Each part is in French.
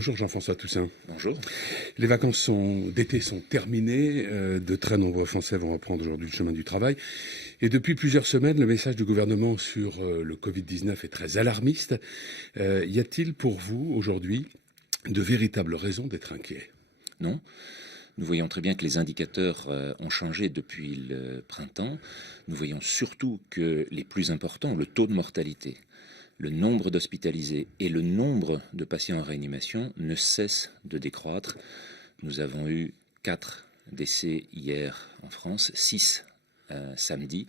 Bonjour Jean-François Toussaint. Bonjour. Les vacances d'été sont terminées. De très nombreux Français vont reprendre aujourd'hui le chemin du travail. Et depuis plusieurs semaines, le message du gouvernement sur le Covid-19 est très alarmiste. Y a-t-il pour vous aujourd'hui de véritables raisons d'être inquiet? Non. Nous voyons très bien que les indicateurs ont changé depuis le printemps. Nous voyons surtout que les plus importants, le taux de mortalité, le nombre d'hospitalisés et le nombre de patients en réanimation ne cessent de décroître. Nous avons eu 4 décès hier en France, 6 samedi.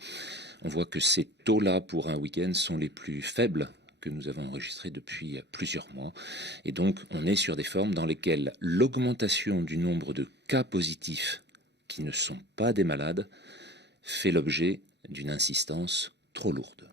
On voit que ces taux-là pour un week-end sont les plus faibles que nous avons enregistrés depuis plusieurs mois. Et donc, on est sur des formes dans lesquelles l'augmentation du nombre de cas positifs qui ne sont pas des malades fait l'objet d'une insistance trop lourde.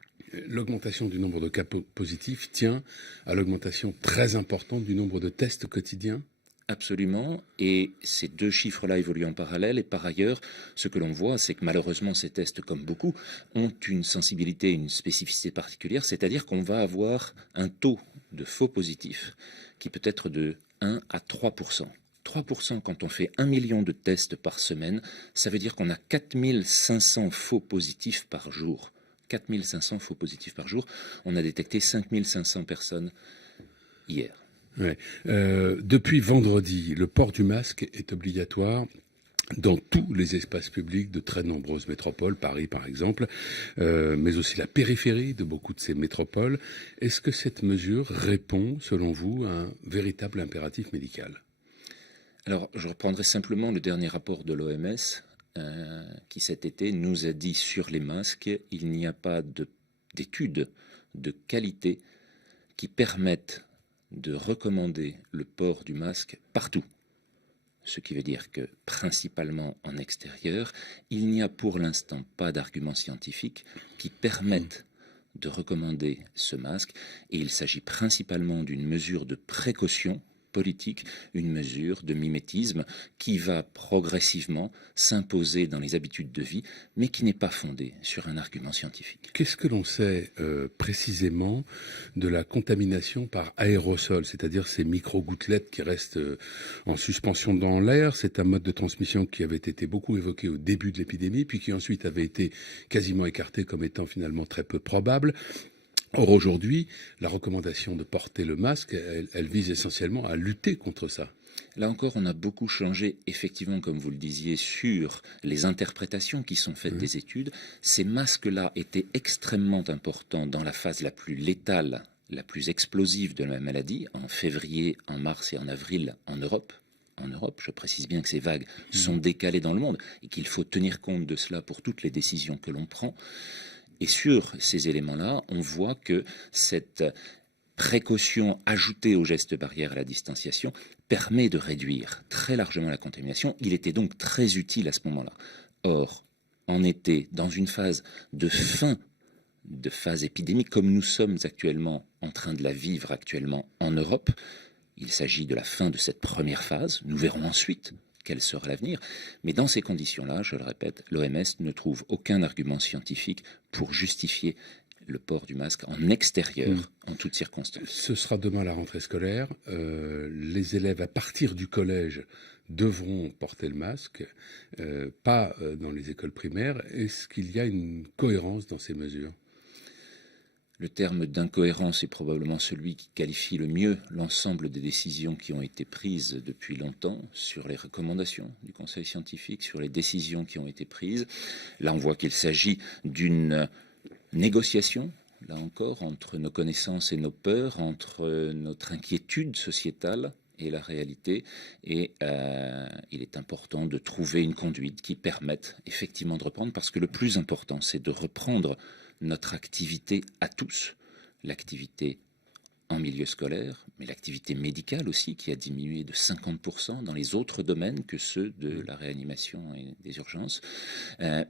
L'augmentation du nombre de cas positifs tient à l'augmentation très importante du nombre de tests quotidiens? Absolument, et ces deux chiffres-là évoluent en parallèle, et par ailleurs, ce que l'on voit, c'est que malheureusement ces tests, comme beaucoup, ont une sensibilité, une spécificité particulière, c'est-à-dire qu'on va avoir un taux de faux positifs qui peut être de 1 à 3%. 3% quand on fait 1 million de tests par semaine, ça veut dire qu'on a 4500 faux positifs par jour. 4500 faux positifs par jour, on a détecté 5500 personnes hier. Ouais. Depuis vendredi, le port du masque est obligatoire dans tous les espaces publics de très nombreuses métropoles, Paris par exemple, mais aussi la périphérie de beaucoup de ces métropoles. Est-ce que cette mesure répond, selon vous, à un véritable impératif médical? Alors, je reprendrai simplement le dernier rapport de l'OMS qui cet été nous a dit sur les masques, il n'y a pas d'études de qualité qui permettent de recommander le port du masque partout. Ce qui veut dire que, principalement en extérieur, il n'y a pour l'instant pas d'arguments scientifiques qui permettent de recommander ce masque, et il s'agit principalement d'une mesure de précaution politique, une mesure de mimétisme qui va progressivement s'imposer dans les habitudes de vie, mais qui n'est pas fondée sur un argument scientifique. Qu'est-ce que l'on sait précisément de la contamination par aérosol, c'est-à-dire ces micro-gouttelettes qui restent en suspension dans l'air? C'est un mode de transmission qui avait été beaucoup évoqué au début de l'épidémie, puis qui ensuite avait été quasiment écarté comme étant finalement très peu probable. Or, aujourd'hui, la recommandation de porter le masque, elle vise essentiellement à lutter contre ça. Là encore, on a beaucoup changé, effectivement, comme vous le disiez, sur les interprétations qui sont faites des études. Ces masques-là étaient extrêmement importants dans la phase la plus létale, la plus explosive de la maladie, en février, en mars et en avril en Europe. En Europe, je précise bien que ces vagues sont décalées dans le monde et qu'il faut tenir compte de cela pour toutes les décisions que l'on prend. Et sur ces éléments-là, on voit que cette précaution ajoutée aux gestes barrières et à la distanciation permet de réduire très largement la contamination. Il était donc très utile à ce moment-là. Or, en été, dans une phase de fin de phase épidémique comme nous sommes actuellement en train de la vivre actuellement en Europe, il s'agit de la fin de cette première phase. Nous verrons ensuite quel sera l'avenir. Mais dans ces conditions-là, je le répète, l'OMS ne trouve aucun argument scientifique pour justifier le port du masque en extérieur, en toutes circonstances. Ce sera demain la rentrée scolaire. Les élèves, à partir du collège, devront porter le masque, pas dans les écoles primaires. Est-ce qu'il y a une cohérence dans ces mesures? Le terme d'incohérence est probablement celui qui qualifie le mieux l'ensemble des décisions qui ont été prises depuis longtemps sur les recommandations du Conseil scientifique, sur les décisions qui ont été prises. Là, on voit qu'il s'agit d'une négociation, là encore, entre nos connaissances et nos peurs, entre notre inquiétude sociétale et la réalité, et il est important de trouver une conduite qui permette effectivement de reprendre, parce que le plus important, c'est de reprendre notre activité à tous, l'activité en milieu scolaire, mais l'activité médicale aussi, qui a diminué de 50% dans les autres domaines que ceux de la réanimation et des urgences,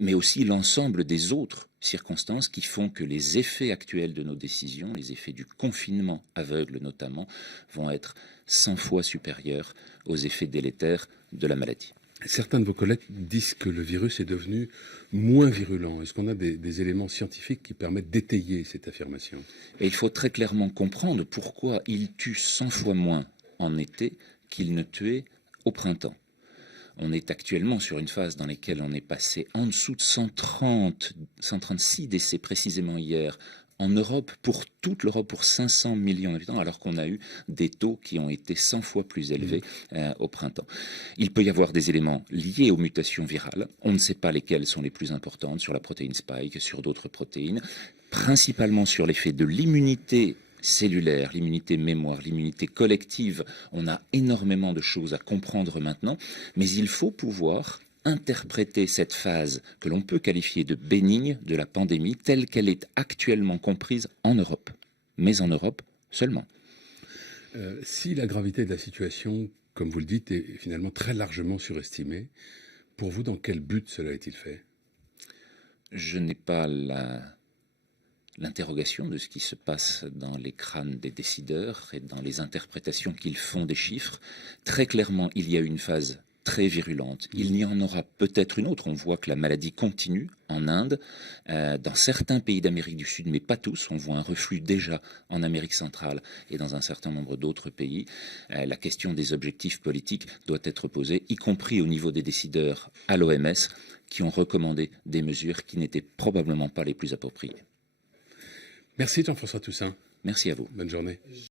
mais aussi l'ensemble des autres circonstances qui font que les effets actuels de nos décisions, les effets du confinement aveugle notamment, vont être 100 fois supérieurs aux effets délétères de la maladie. Certains de vos collègues disent que le virus est devenu moins virulent. Est-ce qu'on a des éléments scientifiques qui permettent d'étayer cette affirmation? Et il faut très clairement comprendre pourquoi il tue 100 fois moins en été qu'il ne tuait au printemps. On est actuellement sur une phase dans laquelle on est passé en dessous de 136 décès précisément hier en Europe, pour toute l'Europe, pour 500 millions d'habitants, alors qu'on a eu des taux qui ont été 100 fois plus élevés au printemps. Il peut y avoir des éléments liés aux mutations virales. On ne sait pas lesquelles sont les plus importantes, sur la protéine spike, sur d'autres protéines, principalement sur l'effet de l'immunité cellulaire, l'immunité mémoire, l'immunité collective. On a énormément de choses à comprendre maintenant, mais il faut pouvoir interpréter cette phase que l'on peut qualifier de bénigne de la pandémie telle qu'elle est actuellement comprise en Europe, mais en Europe seulement. Si la gravité de la situation, comme vous le dites, est finalement très largement surestimée, pour vous, dans quel but cela est-il fait ? Je n'ai pas l'interrogation de ce qui se passe dans les crânes des décideurs et dans les interprétations qu'ils font des chiffres. Très clairement, il y a une phase très virulente. Il y en aura peut-être une autre. On voit que la maladie continue en Inde, dans certains pays d'Amérique du Sud, mais pas tous. On voit un reflux déjà en Amérique centrale et dans un certain nombre d'autres pays. La question des objectifs politiques doit être posée, y compris au niveau des décideurs à l'OMS, qui ont recommandé des mesures qui n'étaient probablement pas les plus appropriées. Merci Jean-François Toussaint. Merci à vous. Bonne journée.